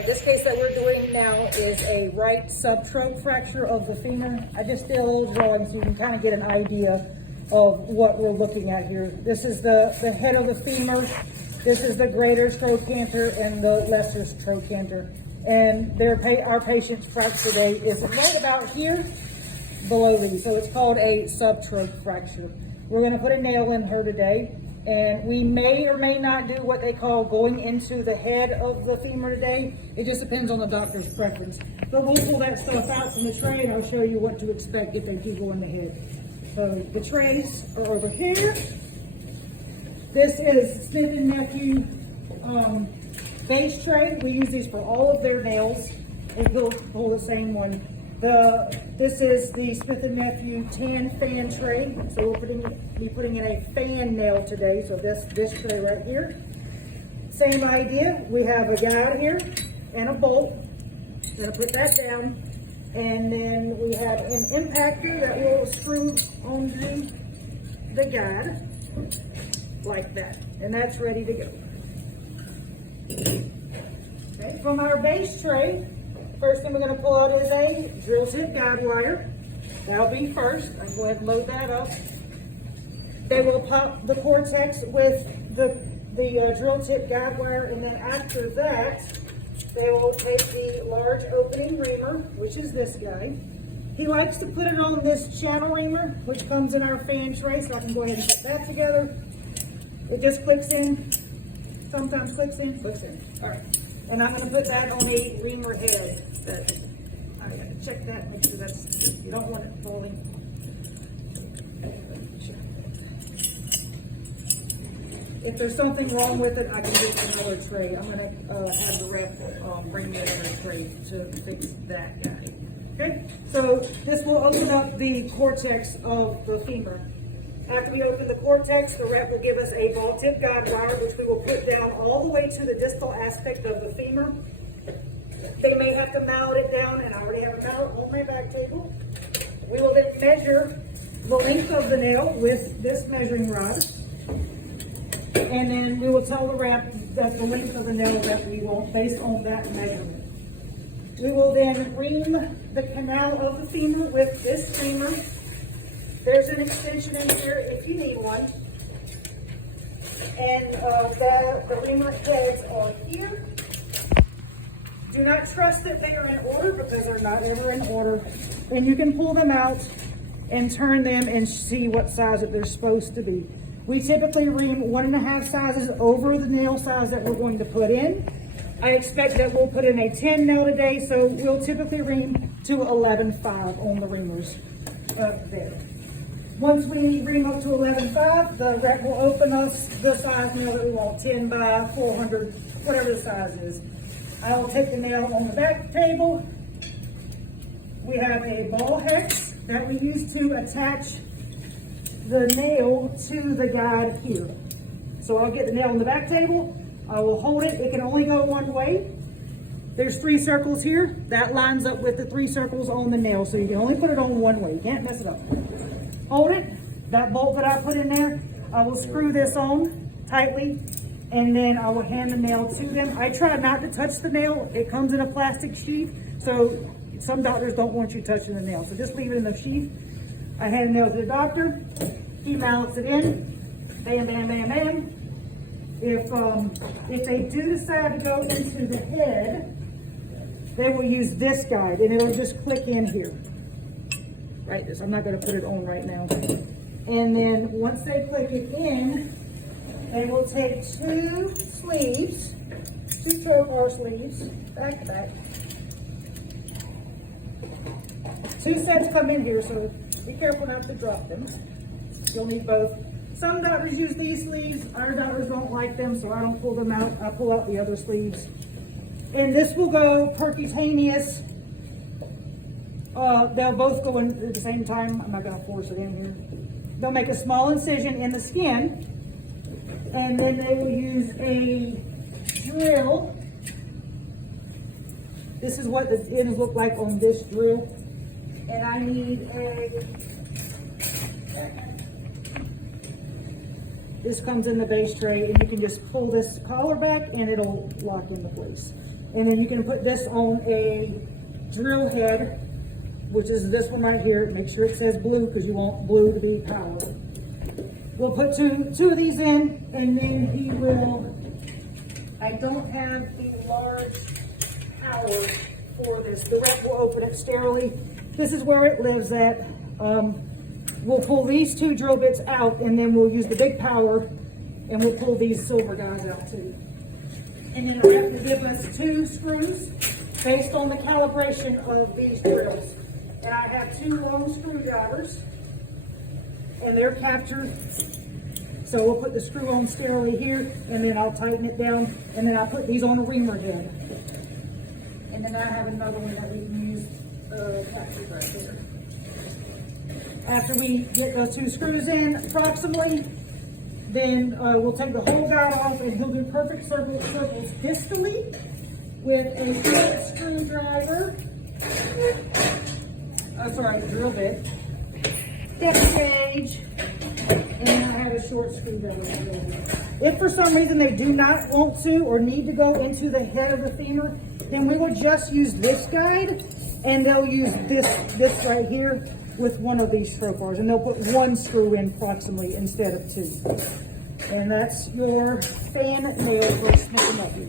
right, this case that we're doing now is a right subtroch fracture of the femur. I just did a little drawing so you can kind of get an idea of what we're looking at here. This is the head of the femur. This is the greater trochanter and the lesser trochanter. And our patient's fracture date is right about here below these. So it's called a subtroch fracture. We're going to put a nail in her today. And we may or may not do what they call going into the head of the femur today. It just depends on the doctor's preference. But we'll pull that stuff out from the tray and I'll show you what to expect if they do go in the head. So the trays are over here. This is Smith and Nephew base tray. We use these for all of their nails. And we'll pull the same one. This is the Smith and Nephew tan fan tray. So we'll be putting in a fan nail today. So this tray right here. Same idea. We have a guide here and a bolt. Gonna put that down. And then we have an impactor that will screw onto the guide like that. And that's ready to go. Okay, from our base tray, first thing we're going to pull out is a drill tip guide wire. That'll be first. I'll go ahead and load that up. They will pop the cortex with the drill tip guide wire, and then after that, they will take the large opening reamer, which is this guy. He likes to put it on this channel reamer, which comes in our fan tray, so I can go ahead and put that together. It just clicks in, sometimes clicks in. All right, and I'm going to put that on a reamer head. I got to check that, make sure you don't want it falling. If there's something wrong with it, I can get another tray. I'm going to have the rep bring me another tray to fix that guy. Okay, so this will open up the cortex of the femur. After we open the cortex, the rep will give us a ball tip guide wire, which we will put down all the way to the distal aspect of the femur. They may have to mallet it down, and I already have a mallet on my back table. We will then measure the length of the nail with this measuring rod. And then we will tell the rep that the length of the nail that we want based on that measurement. We will then ream the canal of the femur with this reamer. There's an extension in here if you need one. And the reamer heads are here. Do not trust that they are in order because they're not ever in order. And you can pull them out and turn them and see what size that they're supposed to be. We typically ream 1.5 sizes over the nail size that we're going to put in. I expect that we'll put in a 10 nail today, so we'll typically ream to 11.5 on the reamers up there. Once we ream up to 11.5, the rep will open us the size nail that we want, 10 by 400, whatever the size is. I will take the nail on the back table. We have a ball hex that we use to attach the nail to the guide here. So I'll get the nail on the back table. I will hold it. It can only go one way. There's 3 circles here. That lines up with the 3 circles on the nail. So you can only put it on one way. You can't mess it up. Hold it. That bolt that I put in there, I will screw this on tightly, and then I will hand the nail to them. I try not to touch the nail. It comes in a plastic sheath, so some doctors don't want you touching the nail. So just leave it in the sheath. I hand the nail to the doctor. He mounts it in. Bam, bam, bam, bam. If they do decide to go into the head, they will use this guide, and it'll just click in here. Right, this. I'm not going to put it on right now. And then once they click it in, they will take 2 sleeves, 2 crowbar sleeves, back to back. 2 sets come in here, so be careful not to drop them. You'll need both. Some doctors use these sleeves. Our doctors don't like them, so I don't pull them out. I pull out the other sleeves. And this will go percutaneous. They'll both go in at the same time. I'm not going to force it in here. They'll make a small incision in the skin, and then they will use a drill. This is what the ends look like on this drill. And I need this comes in the base tray, and you can just pull this collar back and it'll lock into place. And then you can put this on a drill head, which is this one right here. Make sure it says blue because you want blue to be power. We'll put two of these in, and then he will, I don't have the large power for this. The rep will open it sterilely. This is where it lives at. We'll pull these two drill bits out, and then we'll use the big power, and we'll pull these silver guys out too. And then I have to give us 2 screws based on the calibration of these drills. And I have 2 long screwdrivers, and they're captured. So we'll put the screw on sterilely here, and then I'll tighten it down, and then I'll put these on a reamer head. And then I have another one that we can use captured right there. After we get those 2 screws in approximately, then we'll take the whole guide off, and he'll do perfect circles distally with a short screwdriver. Drill bit, depth gauge, and then I have a short screwdriver. If for some reason they do not want to or need to go into the head of the femur, then we will just use this guide, and they'll use this right here with one of these stroke bars, and they'll put 1 screw in approximately instead of 2. And that's your fan nail for Smith & Nephew.